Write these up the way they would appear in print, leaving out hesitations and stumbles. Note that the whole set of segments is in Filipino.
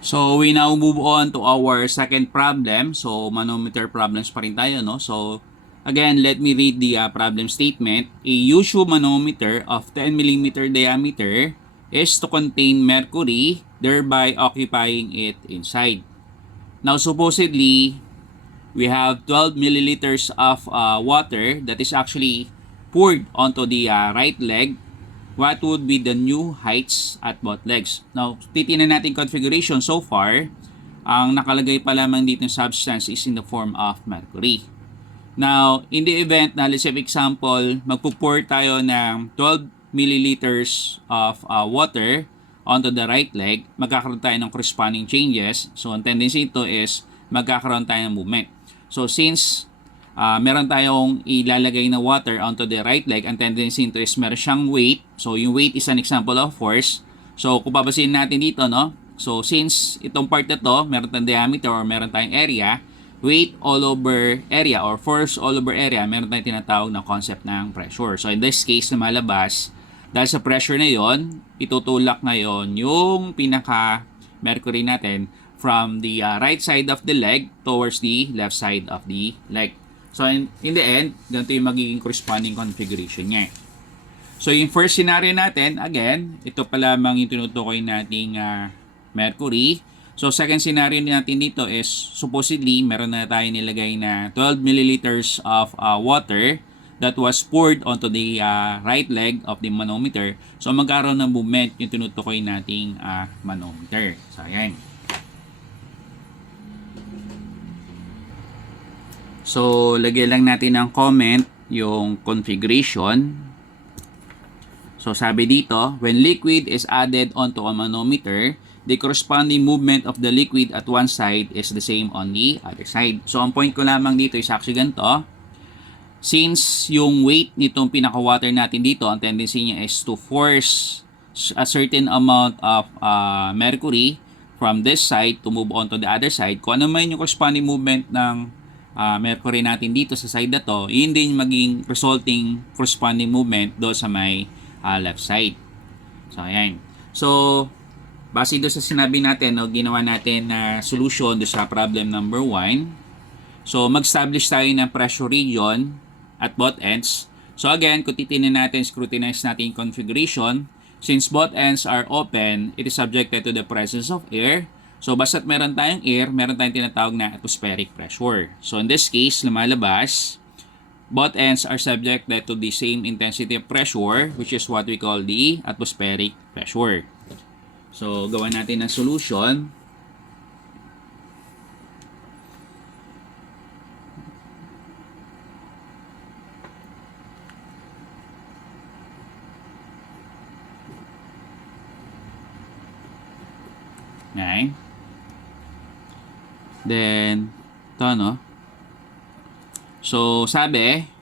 So, we now move on to our second problem. So, manometer problems pa rin tayo, no? So, again, let me read the problem statement. A usual manometer of 10 millimeter diameter is to contain mercury, thereby occupying it inside. Now, supposedly, we have 12 milliliters of water that is actually poured onto the right leg. What would be the new heights at both legs? Now, titingnan natin configuration so far. Ang nakalagay pa lamang dito ng substance is in the form of mercury. Now, in the event na let's say example, magpo-pour tayo ng 12 milliliters of water onto the right leg, magkakaroon tayo ng corresponding changes. So, ang tendency ito is magkakaroon tayo ng movement. So, since meron tayong ilalagay na water onto the right leg, ang tendency nito is meron siyang weight. So, yung weight is an example of force. So, kung papasin natin dito, no? So, since itong part na to, meron tayong diameter or meron tayong area, weight all over area or force all over area, meron tayong tinatawag na concept ng pressure. So, in this case, lumalabas, dahil sa pressure na yon, itutulak ngayon yung pinaka-mercury natin from the right side of the leg towards the left side of the leg. So, in the end, ganito yung magiging corresponding configuration niya. So, yung first scenario natin, again, ito pa lamang yung tinutukoy nating mercury. So, second scenario natin dito is, supposedly, meron na tayo nilagay na 12 milliliters of water that was poured onto the right leg of the manometer. So, magkaroon ng movement yung tinutukoy nating manometer. So, ayan. So, lagyan lang natin ng comment yung configuration. So, sabi dito, when liquid is added onto a manometer, the corresponding movement of the liquid at one side is the same on the other side. So, ang point ko lamang dito is actually ganito. Since yung weight nitong pinaka-water natin dito, ang tendency niya is to force a certain amount of mercury from this side to move on to the other side. Kung ano man yung corresponding movement ng mercury natin dito sa side na to, yun din maging resulting corresponding movement doon sa may left side. So, ayan. So, base doon sa sinabi natin, o ginawa natin na solution doon sa problem number 1. So, mag-establish tayo ng pressure region at both ends. So, again, kung titingnan natin, scrutinize natin yung configuration. Since both ends are open, it is subjected to the presence of air. So, basta't meron tayong air, meron tayong tinatawag na atmospheric pressure. So, in this case, lumalabas, both ends are subjected to the same intensity of pressure, which is what we call the atmospheric pressure. So, gawa natin ng solution. Okay. Then, ito, no? So, sabi,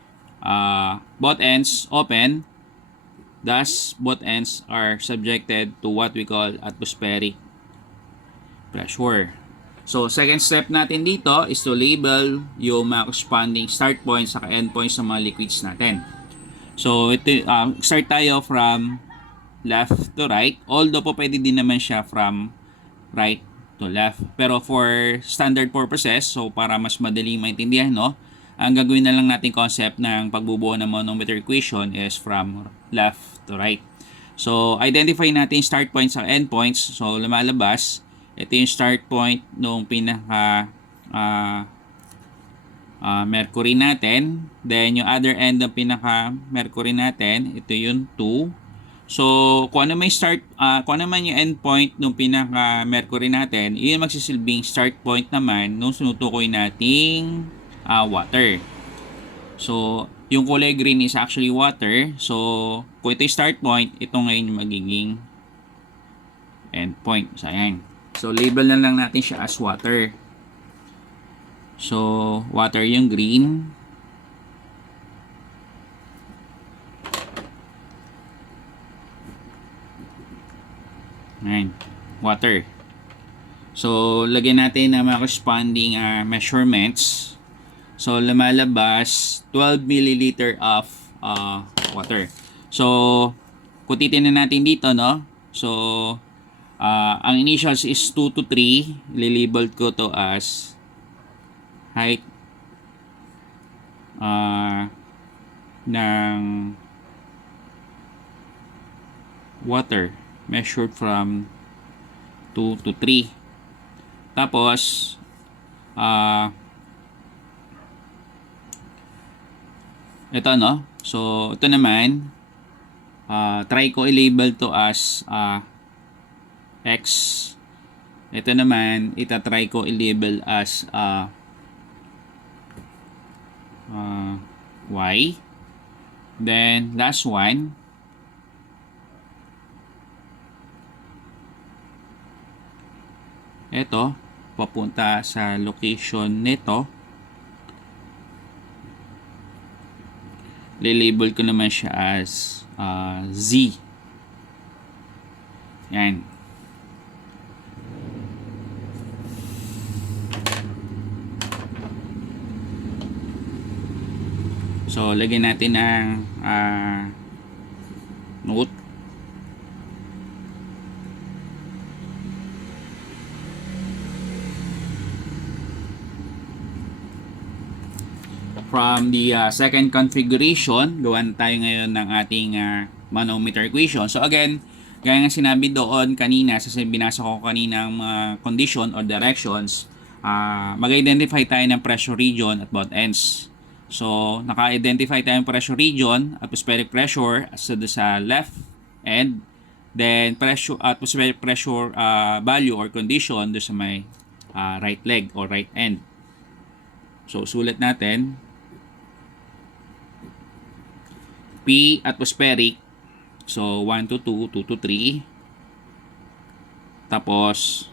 both ends open, thus, both ends are subjected to what we call atmospheric pressure. So, second step natin dito is to label yung mga corresponding start points at end points sa mga liquids natin. So, ito, start tayo from left to right, although po pwede din naman siya from right to left. Pero for standard purposes, so para mas madaling maintindihan, no, ang gagawin na lang natin concept ng pagbubuo ng manometer equation is from left to right. So, identify natin start points at end points. So, lumalabas, ito yung start point nung pinaka mercury natin. Then, yung other end ng pinaka mercury natin, ito yung 2. So, kung ano may start, kung ano man yung end point ng pinaka mercury natin, yun magsisilbing start point naman nung sinutukoy nating water. So, yung kulay green is actually water. So, kung ito yung start point, ito ngayon yung magiging end point. So, ayan. So, label na lang natin siya as water. So, water yung green. Ayan, water. So, lagyan natin ang mga corresponding measurements. So, lumalabas 12 milliliter of water. So, kung titignan natin dito, no? So, Ang initials is 2 to 3. Lilabel ko to as height ng water measured from 2 to 3. Tapos, ito, no? So, ito naman, try ko i-label to as X. Ito naman, itatry ko i-label as Y. Then, last one, ito, papunta sa location nito. Lilabel ko naman siya as Z. Yan. So, lagyan natin ng note. From the second configuration, gawan tayo ngayon ng ating manometer equation. So again, gaya nga sinabi doon kanina, sa binasa ko kanina mga condition or directions, mag-identify tayo ng pressure region at both ends. So, naka-identify tayo ng pressure region, atmospheric pressure sa left end, then atmospheric pressure value or condition doon sa may right leg or right end. So, sulat natin P atmospheric, so 1 to 2, 2 to 3, tapos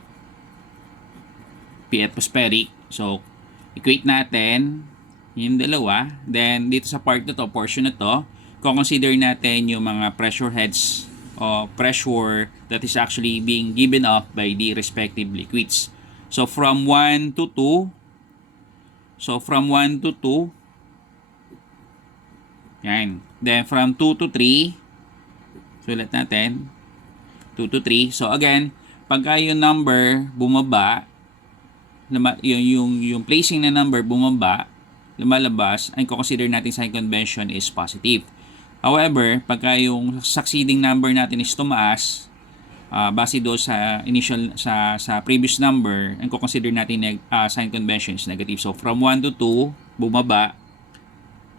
P atmospheric, so equate natin yung dalawa. Then dito sa part na to, portion na to, consider natin yung mga pressure heads o pressure that is actually being given off by the respective liquids. So from 1 to 2, yan. Then from 2 to 3, sulat natin 2 to 3. So again, pagka yung number bumaba, yung placing na number bumaba, lumalabas, ang consider natin sign convention is positive. However, pagka yung succeeding number natin is tumaas, base do sa initial sa previous number, ang consider natin sign convention is negative. So from 1 to 2 bumaba,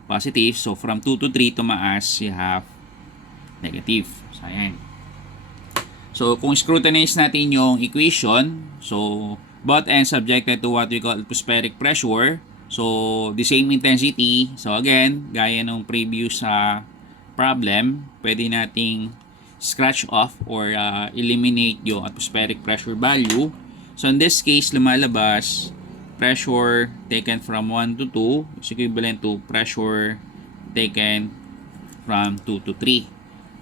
positive. So from 2 to 3 tumaas, you have negative. So ayan. So kung scrutinize natin yung equation, so both ends subjected to what we call atmospheric pressure. So the same intensity. So again, gaya ng previous problem, pwede nating scratch off or eliminate yung atmospheric pressure value. So in this case, lumalabas pressure taken from 1 to 2 is equivalent to pressure taken from 2 to 3.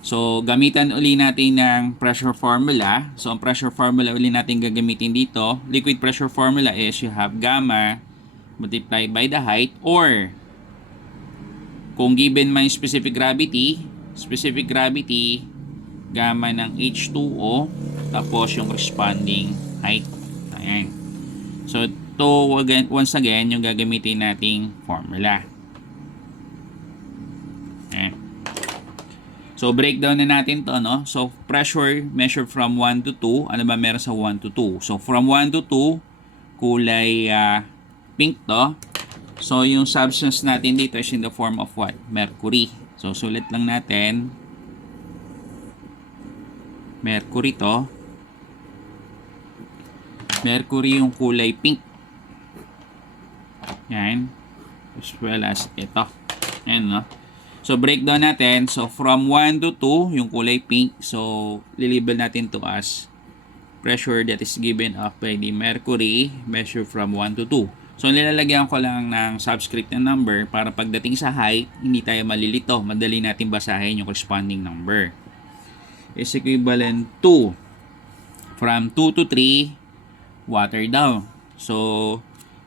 So, gamitan uli natin ng pressure formula. So, ang pressure formula uli natin gagamitin dito. Liquid pressure formula is you have gamma multiplied by the height, or kung given man specific gravity, gamma ng H2O, tapos yung corresponding height. Ayan. So, ito, once again, yung gagamitin nating formula. Ayan. So, breakdown na natin to, no? So, pressure measured from 1 to 2. Ano ba meron sa 1 to 2? So, from 1 to 2, kulay pink to. So, yung substance natin dito is in the form of what? Mercury. So, sulit lang natin. Mercury to. Mercury yung kulay pink. Yan. As well as ito. Yan, no? So, breakdown natin. So, from 1 to 2, yung kulay pink. So, lilabel natin to as pressure that is given off by the mercury measured from 1 to 2. So, nilalagyan ko lang ng subscript na number para pagdating sa height, hindi tayo malilito. Madali natin basahin yung corresponding number. Is equivalent to from 2 to 3, water down. So,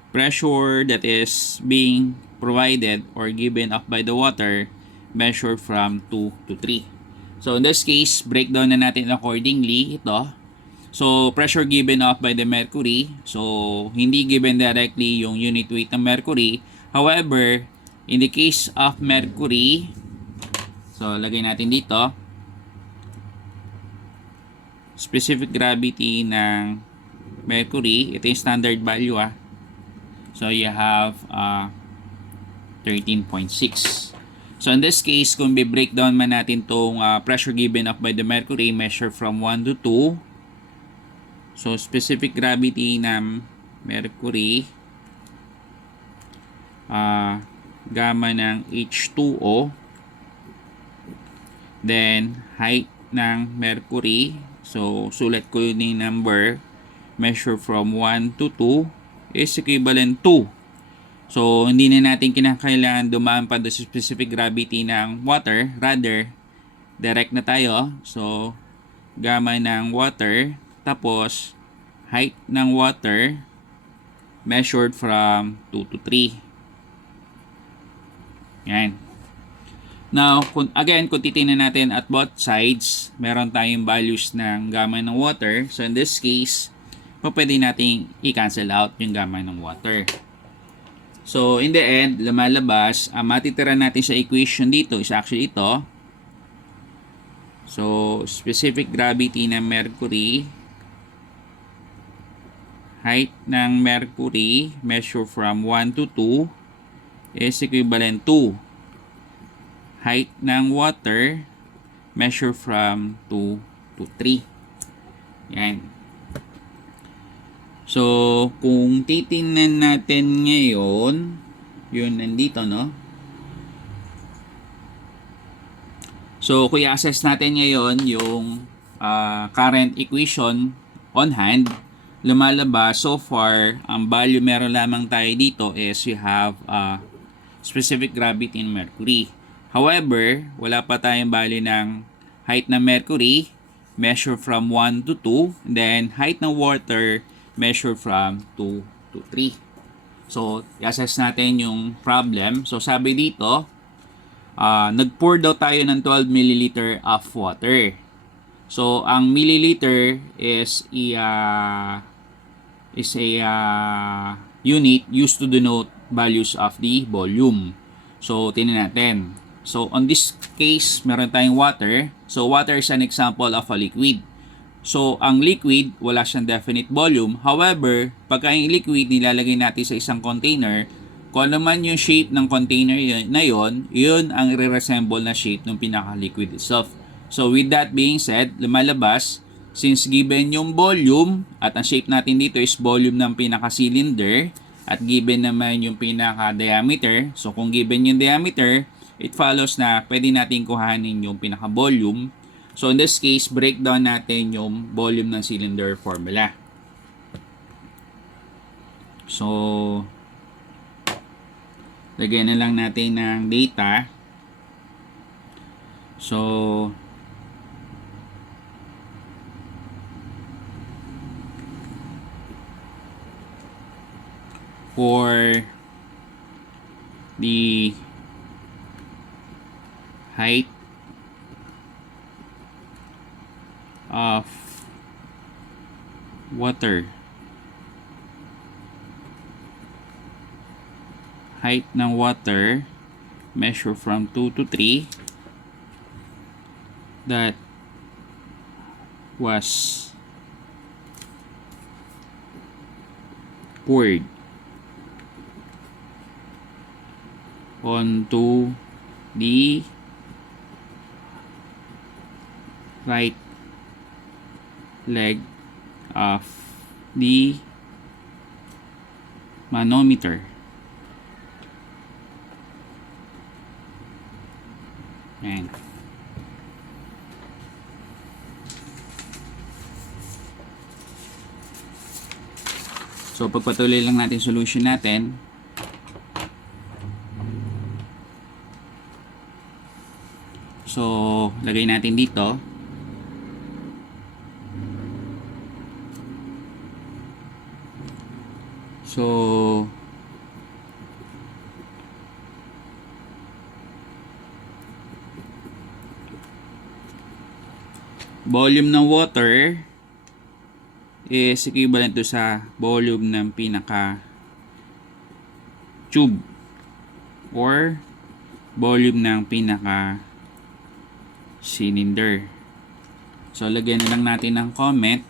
pressure that is being provided or given off by the water measured from 2 to 3. So, in this case, breakdown na natin accordingly ito. So, pressure given off by the mercury. So, hindi given directly yung unit weight ng mercury. However, in the case of mercury, so, lagay natin dito, specific gravity ng mercury, ito yung standard value So, you have 13.6. So, in this case, kung bi-breakdown man natin tong pressure given off by the mercury, measure from 1 to 2. So, specific gravity ng mercury, gamma ng H2O, then height ng mercury, so sulat ko yung number, measure from 1 to 2 is equivalent to. So, hindi na natin kinakailangan dumaan pa do sa specific gravity ng water. Rather, direct na tayo. So, gamma ng water, tapos height ng water measured from 2 to 3. Yan. Now, kung titingnan natin at both sides, meron tayong values ng gamma ng water. So, in this case, pwede nating i-cancel out yung gamma ng water. So, in the end, lumalabas, ang matitira natin sa equation dito is actually ito. So, specific gravity ng mercury, height ng mercury, measure from 1 to 2, is equivalent to height ng water, measure from 2 to 3. Yan. So, kung titingnan natin ngayon, yun nandito, no? So, kung i-assess natin ngayon yung current equation on hand, lumalabas so far, ang value meron lamang tayo dito is you have specific gravity in mercury. However, wala pa tayong value ng height ng mercury, measure from 1 to 2, then height ng water, measure from 2 to 3. So, i-assess natin yung problem. So, sabi dito, nag-pour daw tayo ng 12 milliliter of water. So, ang milliliter is a unit used to denote values of the volume. So, tingnan natin. So, on this case, meron tayong water. So, water is an example of a liquid. So, ang liquid, wala siyang definite volume. However, pagka yung liquid nilalagay natin sa isang container, kung ano man yung shape ng container na yun ang re-resemble na shape ng pinaka-liquid itself. So, with that being said, lumalabas, since given yung volume, at ang shape natin dito is volume ng pinaka-cylinder, at given naman yung pinaka-diameter, so kung given yung diameter, it follows na pwede natin kuhanin yung pinaka-volume. So, in this case, breakdown natin yung volume ng cylinder formula. So, lagyan na lang natin ng data. So, for the height of water, height ng water, measure from 2 to 3, that was poured onto the right leg of the manometer. Ayan. So, pagpatuloy lang natin solution natin. So, lagay natin dito. So, volume ng water is equivalent to sa volume ng pinaka tube or volume ng pinaka cylinder. So lagyan na lang natin ng comment.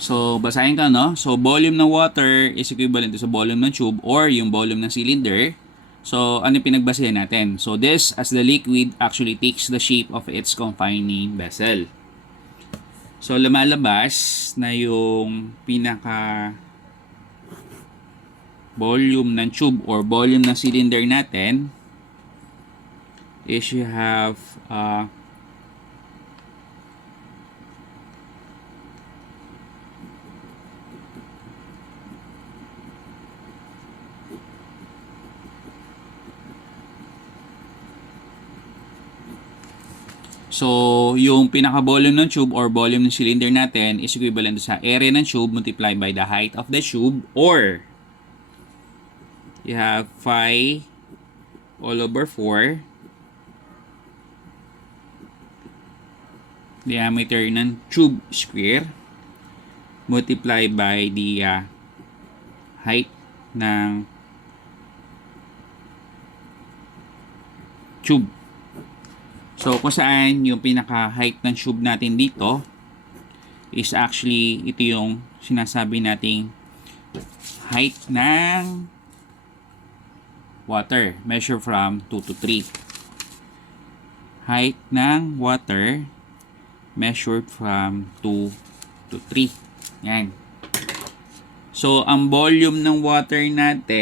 So, basahin ka, no? So, volume ng water is equivalent to sa volume ng tube or yung volume ng cylinder. So, ano yung pinagbasehan natin? So, this as the liquid actually takes the shape of its confining vessel. So, lumalabas na yung pinaka volume ng tube or volume ng cylinder natin is you have so, yung pinaka-volume ng tube or volume ng cylinder natin is equivalent sa area ng tube multiplied by the height of the tube, or you have phi all over 4 diameter ng tube square multiplied by the height ng tube. So, kung saan yung pinaka-height ng tube natin dito is actually ito yung sinasabi nating height ng water. Measure from 2 to 3. Height ng water measured from 2 to 3. Yan. So, ang volume ng water natin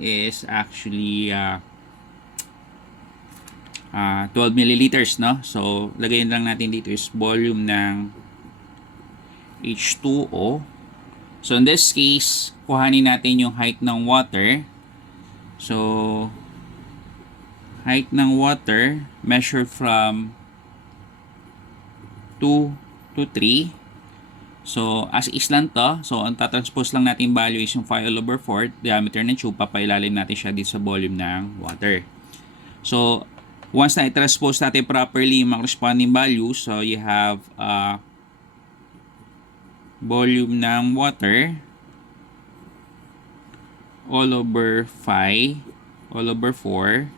is actually 12 milliliters, no? So, lagayin lang natin dito is volume ng H2O. So, in this case, kuhanin natin yung height ng water. So, height ng water measured from 2 to 3. So, as is lang to. So, ang tatranspose lang natin value is yung phi all over 4, diameter ng tube. Papailalim natin siya dito sa volume ng water. So, once na i-transpose natin properly yung mga corresponding values, so you have volume ng water all over phi all over 4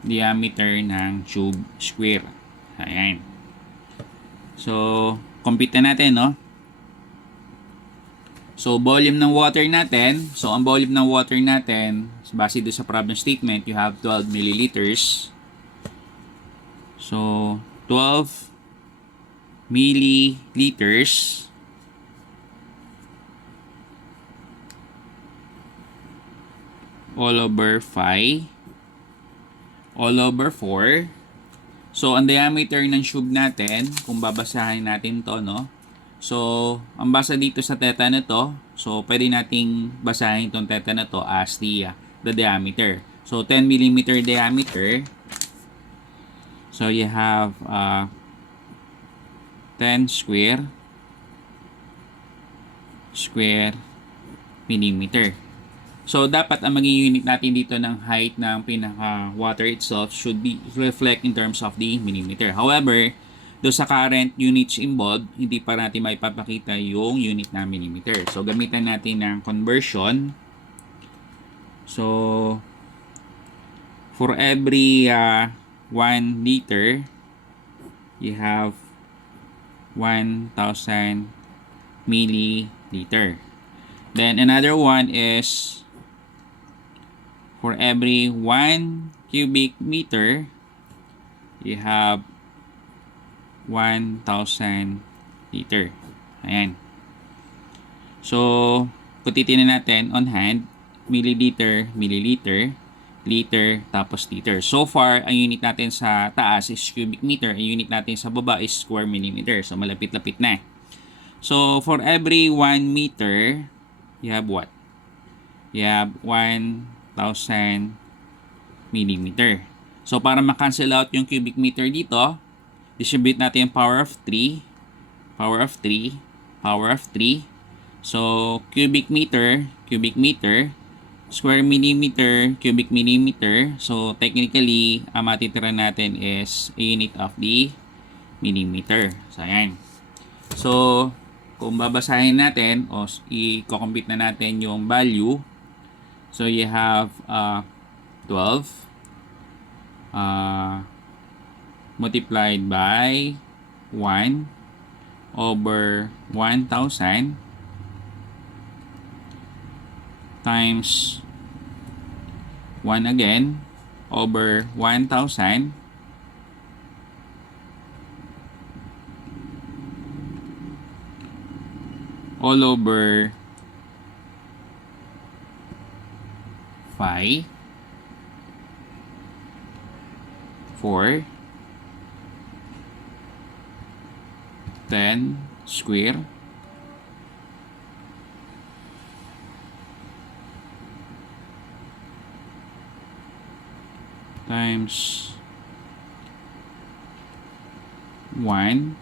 diameter ng tube square. Ayan. So, compute na natin, no? So, volume ng water natin. So, ang volume ng water natin, base doon sa problem statement, you have 12 milliliters. So, 12 milliliters all over 5 all over 4. So, ang diameter ng tube natin, kung babasahin natin to, no? So, ang basa dito sa theta na to, so pwede nating basahin itong theta na to as the diameter. So, 10 millimeter diameter. So, you have 10 square millimeter. So, dapat ang maging unit natin dito ng height ng pinaka-water itself should be reflect in terms of the millimeter. However, doon sa current units involved, hindi pa natin maipapakita yung unit na millimeter. So, gamitan natin ng conversion. So, for every 1 liter, you have 1,000 milliliter. Then, another one is for every 1 cubic meter, you have 1,000 liter. Ayan. So, kung titignan natin on hand, milliliter, milliliter. liter, tapos liter. So far, ang unit natin sa taas is cubic meter. Ang unit natin sa baba is square millimeter. So, malapit-lapit na. So, for every 1 meter, you have what? You have 1,000 millimeter. So, para ma-cancel out yung cubic meter dito, distribute natin yung power of 3, power of 3, power of 3. So, cubic meter, square millimeter, cubic millimeter. So, technically, ang matitira natin is a unit of the millimeter. So, ayan. So, kung babasahin natin o i-compute na natin yung value, so you have 12 multiplied by 1 over 1,000 times 1 again over 1,000 all over 5 4 10 square times 1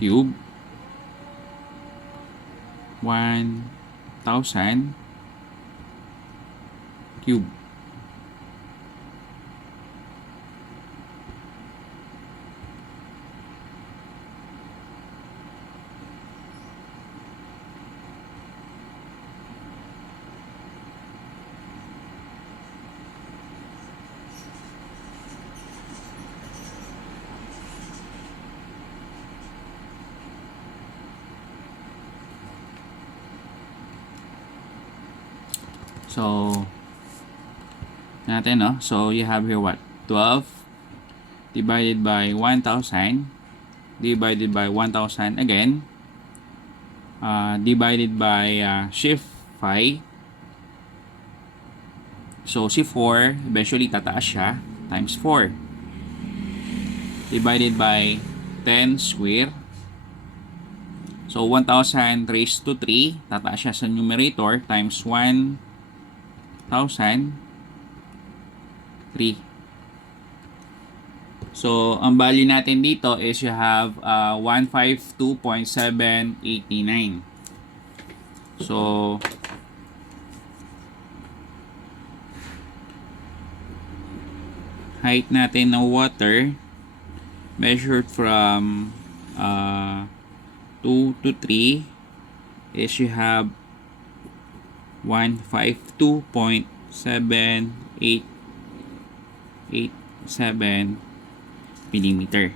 cube 1,000 cube. So, natin, no? So, you have here what? 12 divided by 1,000 divided by 1,000 again divided by shift 5. So, si 4, eventually tataas siya, times 4 divided by 10 square. So, 1,000 raised to 3, tataas siya sa numerator, times 1,000 3. So, ang value natin dito is you have 152.789. So, height natin ng water measured from 2 to 3 is you have 152.7887 millimeter.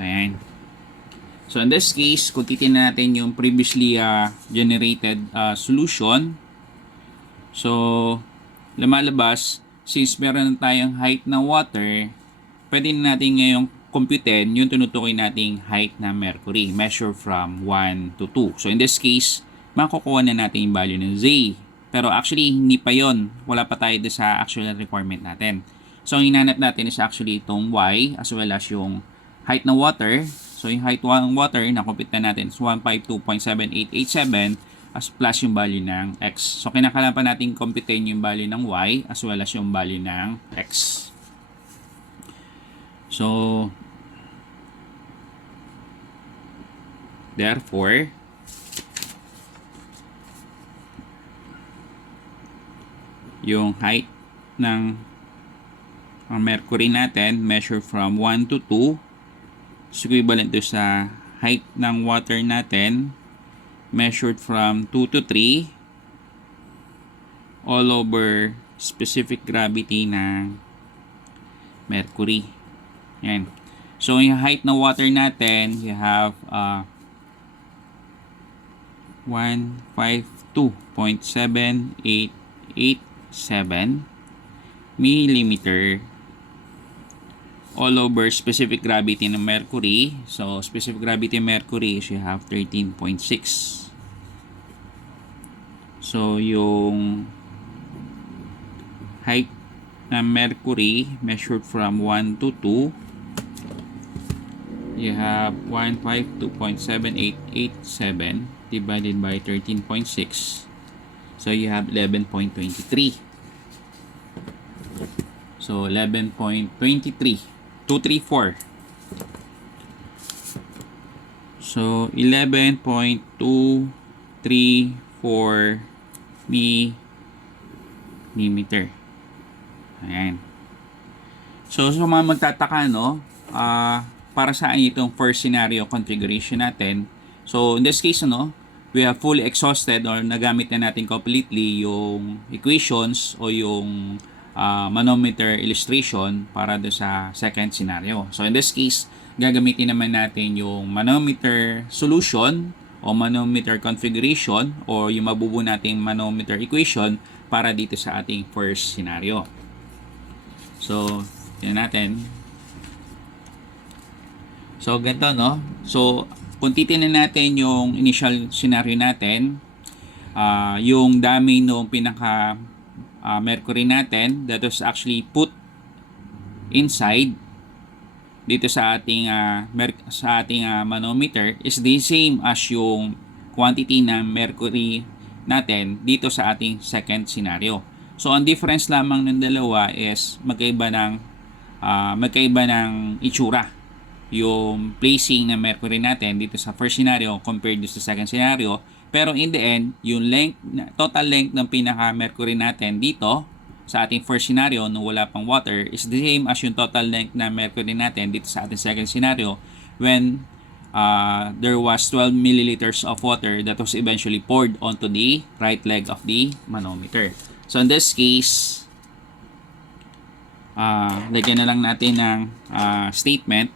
Ayan. So, in this case, kung titignan natin yung previously generated solution, so, lumalabas, since meron tayong height ng water, pwede na natin ngayong computein yung tinutukoy nating height na mercury, measure from 1 to 2. So, in this case, makukuha na natin yung value ng Z. Pero actually, hindi pa yon. Wala pa tayo sa actual requirement natin. So, ang hinanap natin is actually itong Y as well as yung height ng water. So, yung height ng water, na-compute na natin is 152.7887 as plus yung value ng X. So, kinakailangan pa natin computein yung value ng Y as well as yung value ng X. So, therefore, yung height ng mercury natin measure from 1 to 2 is equivalent to sa height ng water natin measured from 2 to 3 all over specific gravity ng mercury. Yan. So, yung height ng water natin, you have 152.788 millimeter all over specific gravity ng mercury. So, specific gravity ng mercury is you have 13.6. So, yung height ng mercury measured from 1 to 2, you have 152.7887 divided by 13.6. So, you have 11.23. So, 11.23. 234. So, 11.234 millimeter. Ayan. So, sa mga magtataka, no, para saan itong first scenario configuration natin. So, in this case, no, we have fully exhausted or nagamit na natin completely yung equations o yung manometer illustration para do sa second scenario. So, in this case, gagamitin naman natin yung manometer solution o manometer configuration o yung mabubuo nating manometer equation para dito sa ating first scenario. So, tingnan natin. So, ganito, no? So, kung titingnan natin yung initial scenario natin, yung dami ng pinaka mercury natin that was actually put inside dito sa ating manometer is the same as yung quantity ng mercury natin dito sa ating second scenario. So, ang difference lamang ng dalawa is magkaiba ng itsura. Yung placing ng mercury natin dito sa first scenario compared to sa second scenario. Pero in the end, yung total length ng pinaka-mercury natin dito sa ating first scenario nung wala pang water is the same as yung total length na mercury natin dito sa ating second scenario when there was 12 milliliters of water that was eventually poured onto the right leg of the manometer. So in this case, lagyan na lang natin ng statement.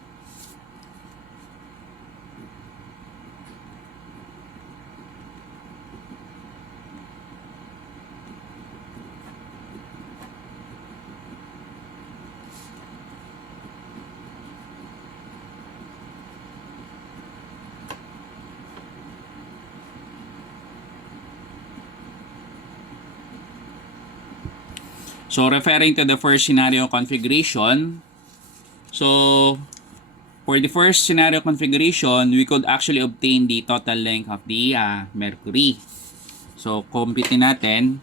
So, referring to the first scenario configuration, so, for the first scenario configuration, we could actually obtain the total length of the mercury. So, compute natin.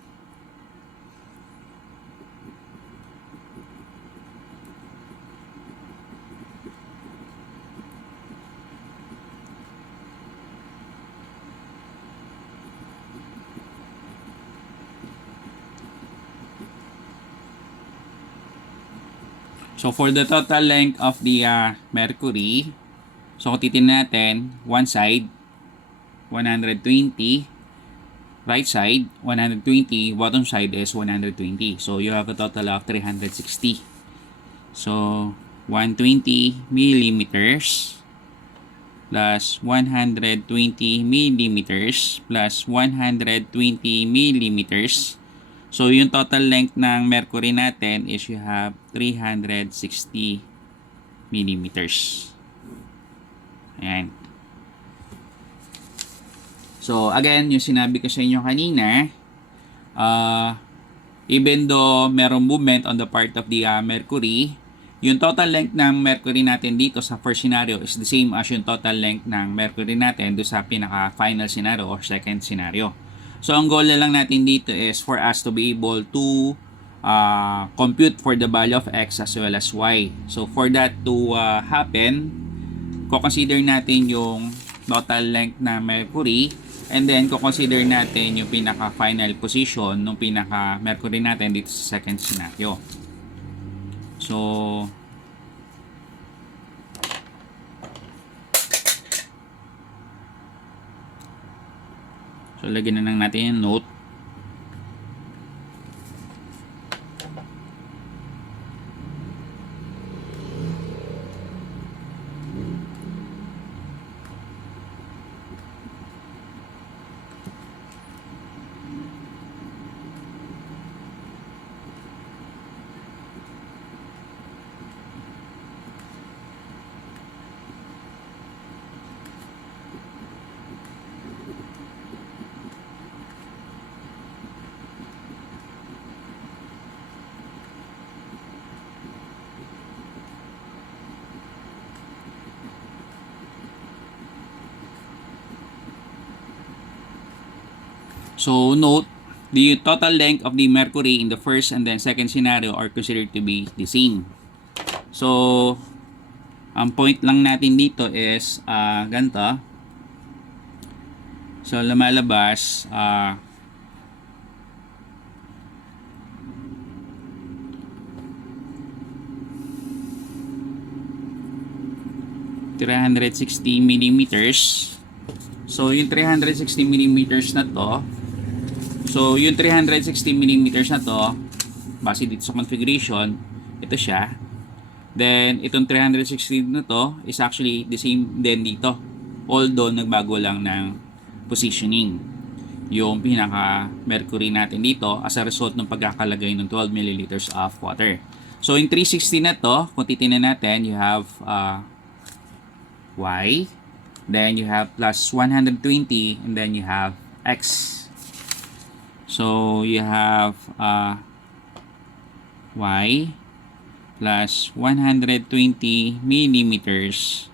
So, for the total length of the mercury, so kung titignan natin, one side, 120, right side, 120, bottom side is 120. So, you have a total of 360. So, 120 millimeters plus 120 millimeters plus 120 millimeters. So, yung total length ng mercury natin is you have 360 millimeters. Ayan. So, again, yung sinabi ko sa inyo kanina, even though merong movement on the part of the mercury, yung total length ng mercury natin dito sa first scenario is the same as yung total length ng mercury natin doon sa pinaka-final scenario or second scenario. So, ang goal na lang natin dito is for us to be able to compute for the value of x as well as y. So, for that to happen, consider natin yung total length na mercury and then consider natin yung pinaka-final position ng pinaka-mercury natin dito sa second scenario. So, lagyan na lang natin yung note. So note, the total length of the mercury in the first and then second scenario are considered to be the same. So, ang point lang natin dito is ganito. So, lumalabas 360 millimeters. So, yung 360 millimeters na to, base dito sa configuration, ito siya. Then, itong 360 na to is actually the same din dito. Although, nagbago lang ng positioning yung pinaka-mercury natin dito as a result ng pagkakalagay ng 12 milliliters of water. So, in 360 na to, kung titignan natin, you have Y, then you have plus 120, and then you have X. So, you have Y plus 120 millimeters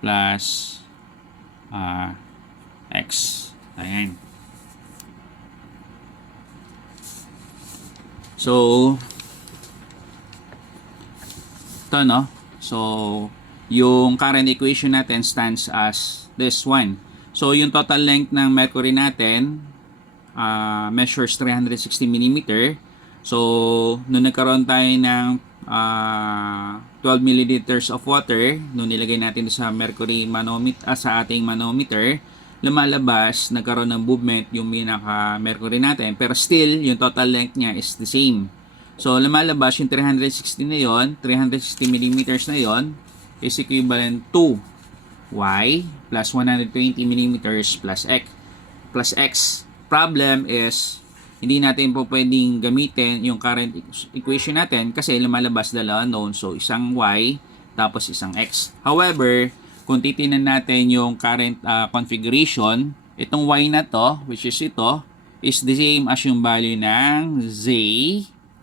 plus X. Ayan. So, ito, no? So, yung current equation natin stands as this one. So, yung total length ng mercury natin measures 360 millimeter. So, nung nagkaroon tayo ng 12 milliliters of water, nung nilagay natin sa mercury manometer, sa ating manometer, lumalabas, nagkaroon ng movement yung pinaka-mercury natin. Pero still, yung total length niya is the same. So, lumalabas yung 360 na yon, 360 millimeters na yon, is equivalent to Y plus 120 millimeters plus X. Problem is, hindi natin po pwedeng gamitin yung current equation natin kasi lumalabas dalawa known. So, isang Y tapos isang X. However, kung titingnan natin yung current configuration, itong Y na to, which is ito, is the same as yung value ng Z,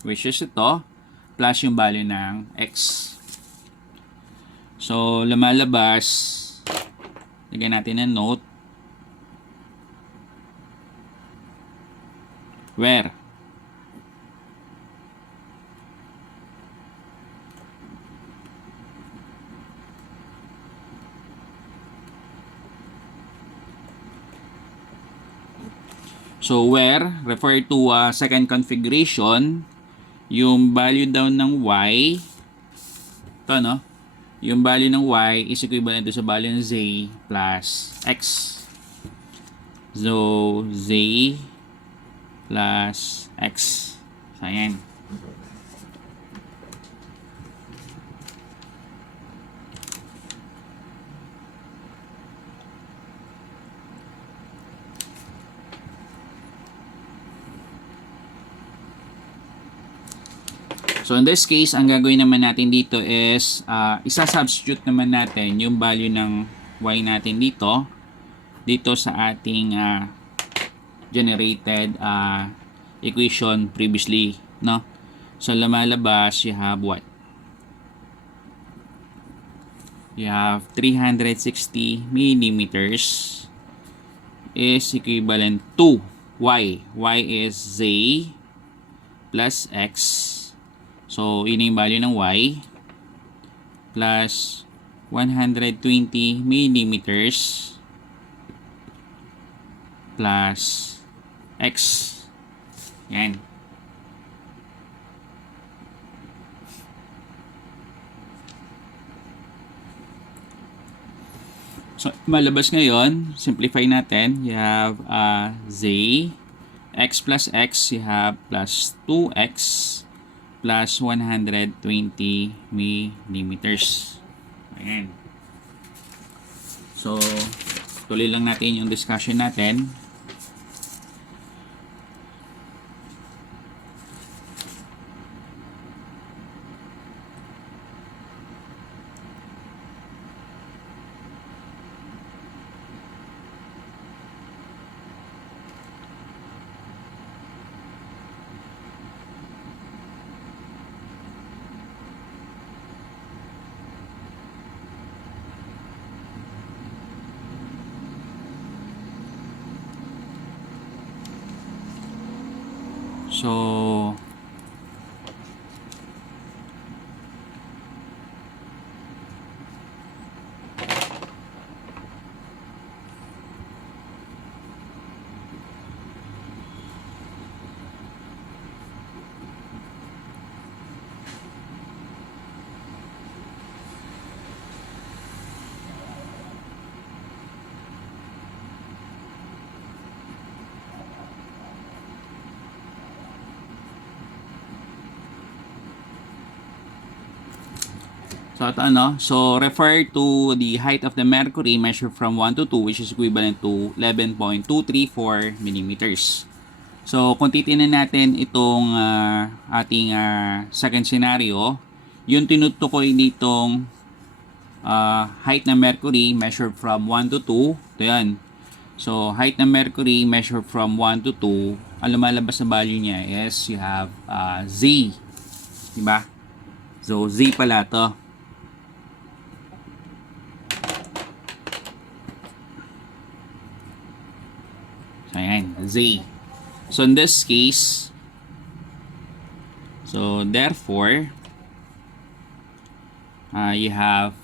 which is ito, plus yung value ng X. So, lumalabas, lagyan natin ng note, where refer to second configuration, yung value daw ng Y, ito, no? Yung value ng Y is equivalent to sa value ng Z plus X. So, Z plus X. So, ayan. So, in this case, ang gagawin naman natin dito is isa-substitute naman natin yung value ng Y natin dito sa ating generated equation previously, no? So, lumalabas, you have what? You have 360 millimeters is equivalent to Y. Y is Z plus X. So, yun yung value ng Y plus 120 millimeters plus X. Yan. So, malabas ngayon, simplify natin. You have Z, X plus X, you have plus 2X plus 120 millimeters. Ayan. So, tuloy lang natin yung discussion natin. So, ito ano, so refer to the height of the mercury measured from 1 to 2 which is equivalent to 11.234 millimeters. So kung titingnan natin itong ating second scenario, yung tinutukoy ditong height ng mercury measured from 1 to 2, ito yan. So height ng mercury measured from 1 to 2, ang lumalabas na value niya is you have Z. Diba? So Z pala to. Ayan, Z. So in this case, so therefore, you have,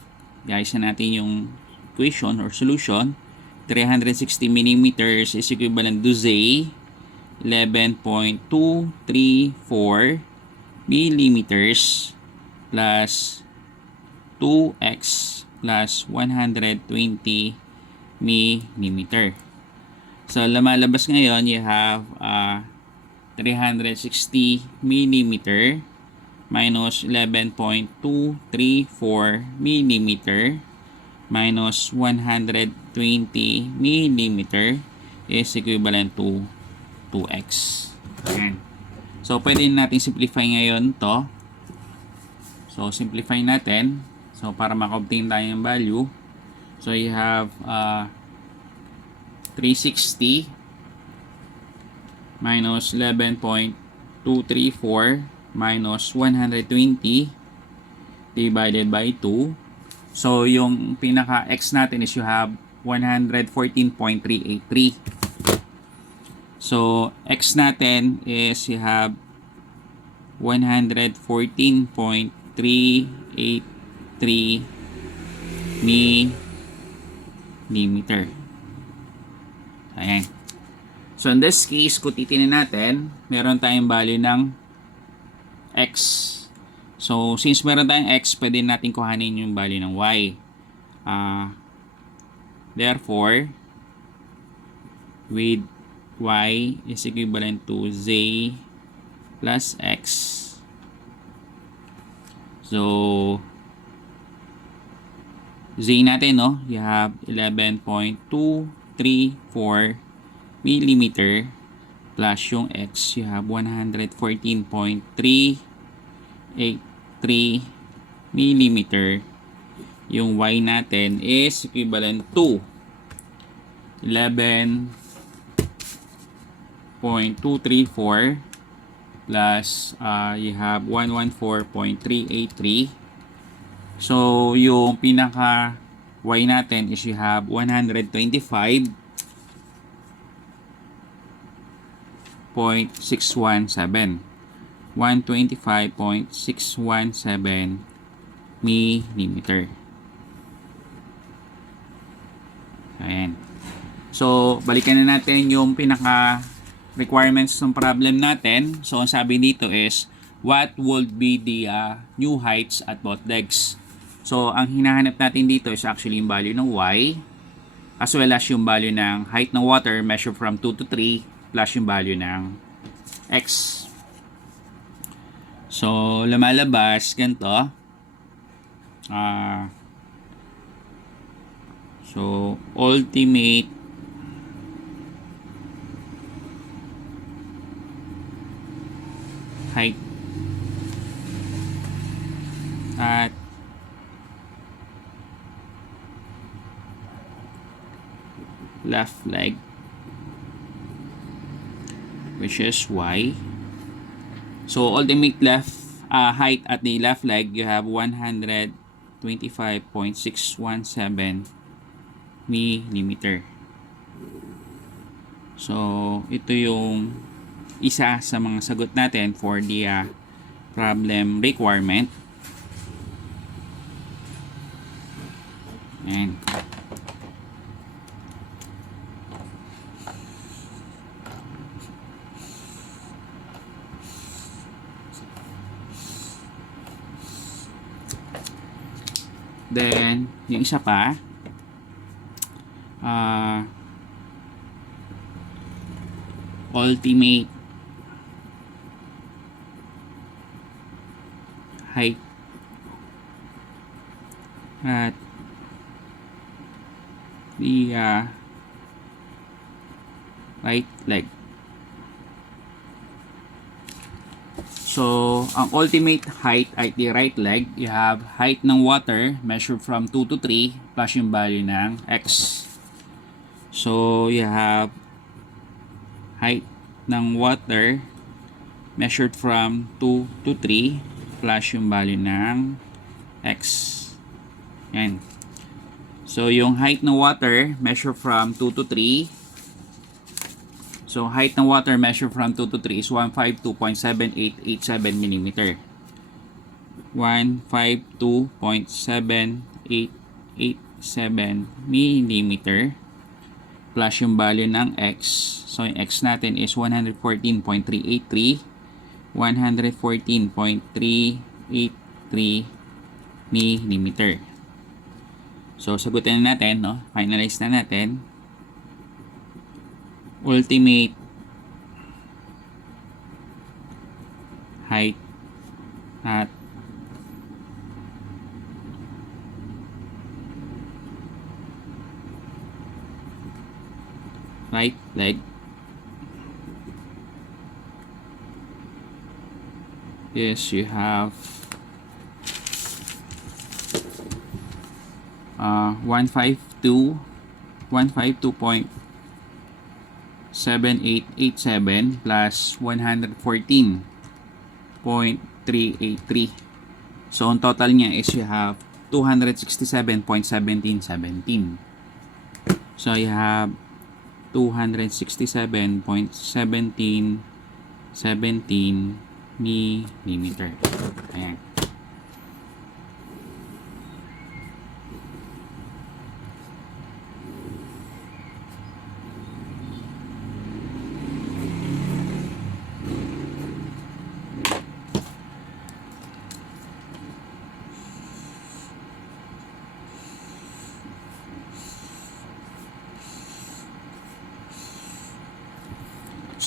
guys, na natin yung equation or solution. 360 millimeters is equivalent to Z, 11.234 millimeters plus 2x plus 120 millimeter. So, lumalabas ngayon, you have 360 millimeter minus 11.234 millimeter minus 120 millimeter is equivalent to 2x. Ayan. So, pwede natin simplify ngayon to. So, simplify natin. So, para maka-obtain tayo ng value. So, you have 360 minus 11.234 minus 120 divided by 2. So, yung pinaka-x natin is you have 114.383. So, x natin is you have 114.383 millimeter. Ayan. So, in this case, kung titingnan natin, meron tayong value ng x. So, since meron tayong x, pwede natin kuhanin yung value ng y. Therefore, with y is equivalent to z plus x. So, z natin, no? You have 11.234 millimeter plus yung x, you have 114.383 millimeter. Yung y natin is equivalent to 11.234 plus you have 114.383. So, yung pinaka y natin is you have 125.617 125.617 millimeter. Ayan. So, balikan na natin yung pinaka requirements ng problem natin. So, ang sabi dito is what would be the new heights at both legs. So, ang hinahanap natin dito is actually yung value ng y as well as yung value ng height ng water measured from 2 to 3 plus yung value ng x. So, lumalabas ganito. So, ultimate height at left leg, which is y. So, ultimate left height at the left leg, you have 125.617 millimeter. So, ito yung isa sa mga sagot natin for the problem requirement. And then, yung isa pa, ultimate height at the right leg. So, ang ultimate height at the right leg, you have height ng water measured from 2 to 3 plus yung value ng x. So, you have height ng water measured from 2 to 3 plus yung value ng x. Yan. So, yung height ng water measured from 2 to 3. So, height ng water measured from 2 to 3 is 152.7887 mm. 152.7887 mm plus yung value ng x. So, yung x natin is 114.383. 114.383 mm. So, sagutin na natin, no? Finalize na natin. Ultimate height at right leg is you have 152.7887 plus 114.383. So, ang total niya is you have 267.1717. So, you have 267.1717 millimeter. Ayan.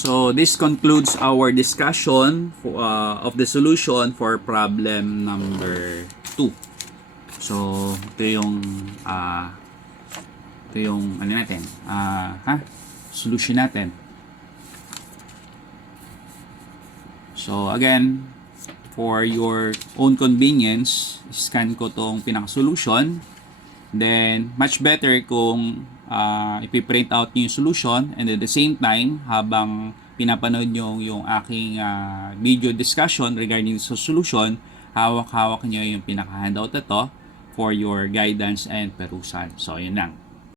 So, this concludes our discussion of the solution for problem number 2. So, ito yung ano natin, solution natin. So, again, for your own convenience, scan ko tong pinaka-solution. Then, much better kung ipiprint out nyo yung solution, and at the same time, habang pinapanood nyo yung aking video discussion regarding sa solution, hawak-hawak nyo yung pinaka-handout na to for your guidance and perusal. So, yun lang.